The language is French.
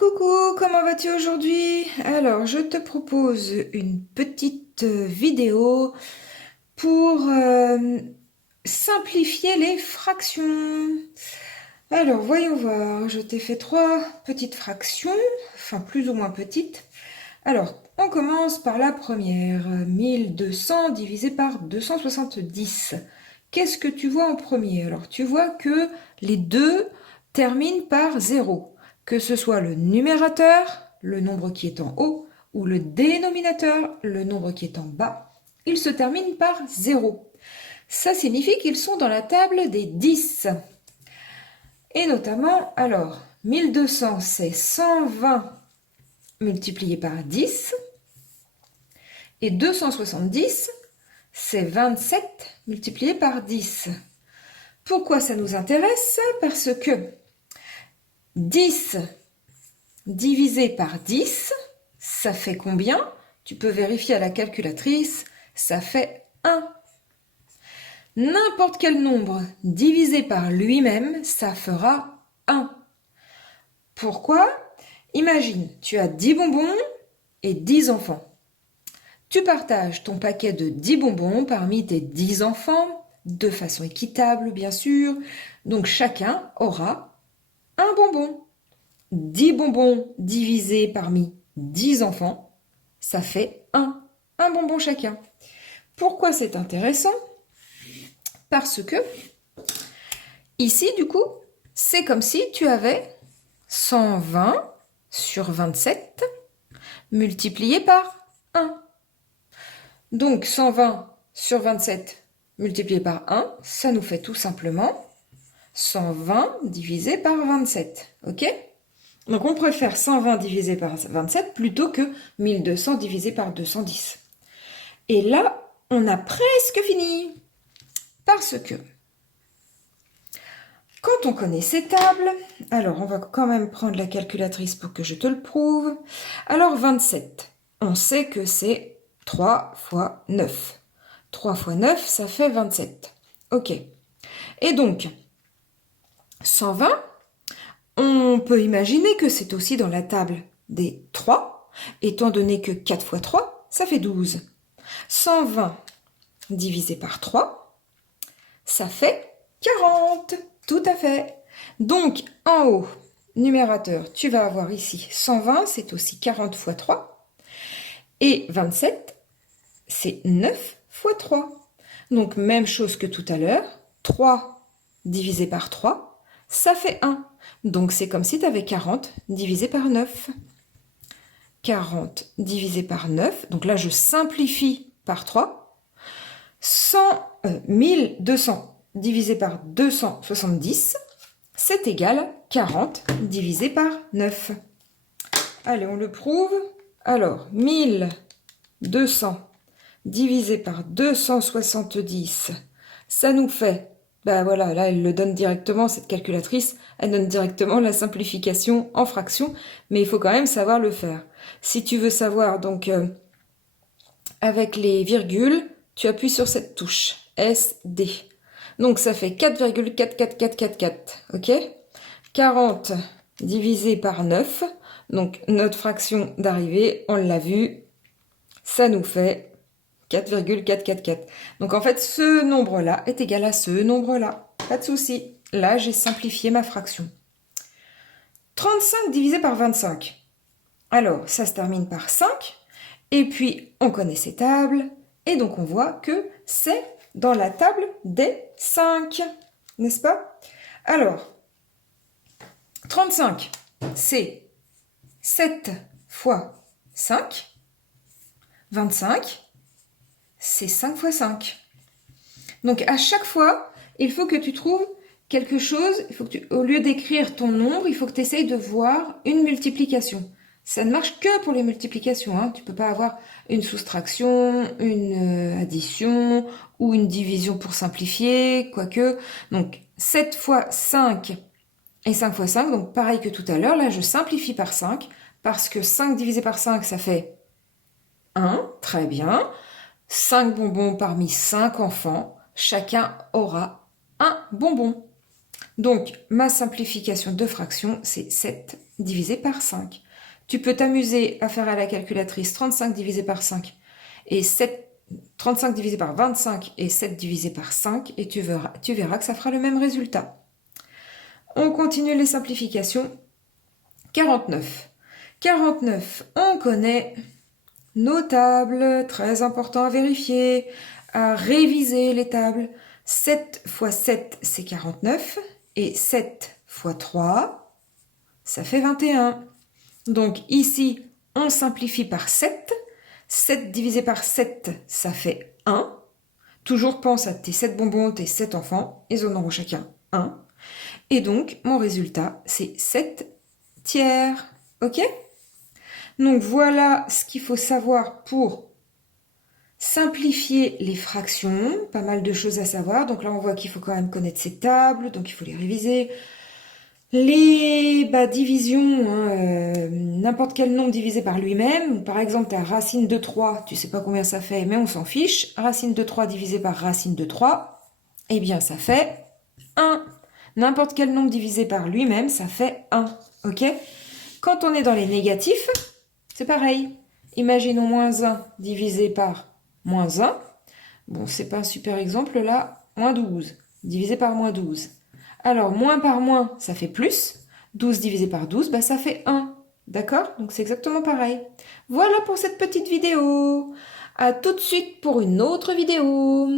Coucou, comment vas-tu aujourd'hui? Alors, je te propose une petite vidéo pour simplifier les fractions. Alors, voyons voir, je t'ai fait trois petites fractions, enfin plus ou moins petites. Alors, on commence par la première, 1200 divisé par 270. Qu'est-ce que tu vois en premier? Alors, tu vois que les deux terminent par 0. Que ce soit le numérateur, le nombre qui est en haut, ou le dénominateur, le nombre qui est en bas, ils se terminent par 0. Ça signifie qu'ils sont dans la table des 10. Et notamment, alors, 1200, c'est 120 multiplié par 10. Et 270, c'est 27 multiplié par 10. Pourquoi ça nous intéresse? Parce que 10 divisé par 10, ça fait combien? Tu peux vérifier à la calculatrice, ça fait 1. N'importe quel nombre divisé par lui-même, ça fera 1. Pourquoi? Imagine, tu as 10 bonbons et 10 enfants. Tu partages ton paquet de 10 bonbons parmi tes 10 enfants, de façon équitable bien sûr, donc chacun aura un bonbon. 10 bonbons divisés parmi 10 enfants, ça fait un bonbon chacun. Pourquoi c'est intéressant? Parce que ici, du coup, c'est comme si tu avais 120 sur 27 multiplié par 1. Donc 120 sur 27 multiplié par 1, ça nous fait tout simplement 120 divisé par 27. Ok? Donc on préfère 120 divisé par 27 plutôt que 1200 divisé par 210. Et là, on a presque fini. Parce que quand on connaît ces tables, alors on va quand même prendre la calculatrice pour que je te le prouve. Alors 27, on sait que c'est 3 fois 9. 3 fois 9, ça fait 27. Ok. Et donc, 120, on peut imaginer que c'est aussi dans la table des 3, étant donné que 4 fois 3, ça fait 12. 120 divisé par 3, ça fait 40. Tout à fait. Donc, en haut, numérateur, tu vas avoir ici 120, c'est aussi 40 fois 3. Et 27, c'est 9 fois 3. Donc, même chose que tout à l'heure, 3 divisé par 3, ça fait 1. Donc, c'est comme si tu avais 40 divisé par 9. 40 divisé par 9, donc là, je simplifie par 3. 1200 divisé par 270, c'est égal à 40 divisé par 9. Allez, on le prouve. Alors, 1200 divisé par 270, ça nous fait, ben voilà, là elle le donne directement, cette calculatrice, elle donne directement la simplification en fractions, mais il faut quand même savoir le faire. Si tu veux savoir, donc, avec les virgules, tu appuies sur cette touche, SD. Donc ça fait 4,44444, ok? 40 divisé par 9, donc notre fraction d'arrivée, on l'a vu, ça nous fait 4,444. Donc en fait, ce nombre-là est égal à ce nombre-là. Pas de souci. Là, j'ai simplifié ma fraction. 35 divisé par 25. Alors, ça se termine par 5. Et puis, on connaît ces tables. Et donc, on voit que c'est dans la table des 5. N'est-ce pas? Alors, 35, c'est 7 fois 5. 25, c'est 5 fois 5. Donc, à chaque fois, il faut que tu trouves quelque chose. Il faut que au lieu d'écrire ton nombre, il faut que tu essayes de voir une multiplication. Ça ne marche que pour les multiplications, hein. Tu ne peux pas avoir une soustraction, une addition ou une division pour simplifier, quoique. Donc, 7 fois 5 et 5 fois 5, donc pareil que tout à l'heure. Là, je simplifie par 5, parce que 5 divisé par 5, ça fait 1. Très bien. 5 bonbons parmi 5 enfants. Chacun aura un bonbon. Donc, ma simplification de fraction, c'est 7 divisé par 5. Tu peux t'amuser à faire à la calculatrice 35 divisé par 5 et 35 divisé par 25 et 7 divisé par 5 et tu verras que ça fera le même résultat. On continue les simplifications. 49. 49, on connaît nos tables, très important à vérifier, à réviser les tables. 7 fois 7, c'est 49. Et 7 fois 3, ça fait 21. Donc ici, on simplifie par 7. 7 divisé par 7, ça fait 1. Toujours pense à tes 7 bonbons, tes 7 enfants. Ils en auront chacun 1. Et donc, mon résultat, c'est 7 tiers. OK? Donc voilà ce qu'il faut savoir pour simplifier les fractions. Pas mal de choses à savoir. Donc là, on voit qu'il faut quand même connaître ces tables. Donc il faut les réviser. Les divisions, n'importe quel nombre divisé par lui-même. Par exemple, tu as racine de 3, tu sais pas combien ça fait, mais on s'en fiche. Racine de 3 divisé par racine de 3, eh bien ça fait 1. N'importe quel nombre divisé par lui-même, ça fait 1. Ok? Quand on est dans les négatifs, c'est pareil. Imaginons moins 1 divisé par moins 1. Bon, c'est pas un super exemple là. Moins 12 divisé par moins 12. Alors, moins par moins, ça fait plus. 12 divisé par 12, ça fait 1. D'accord? Donc, c'est exactement pareil. Voilà pour cette petite vidéo. À tout de suite pour une autre vidéo.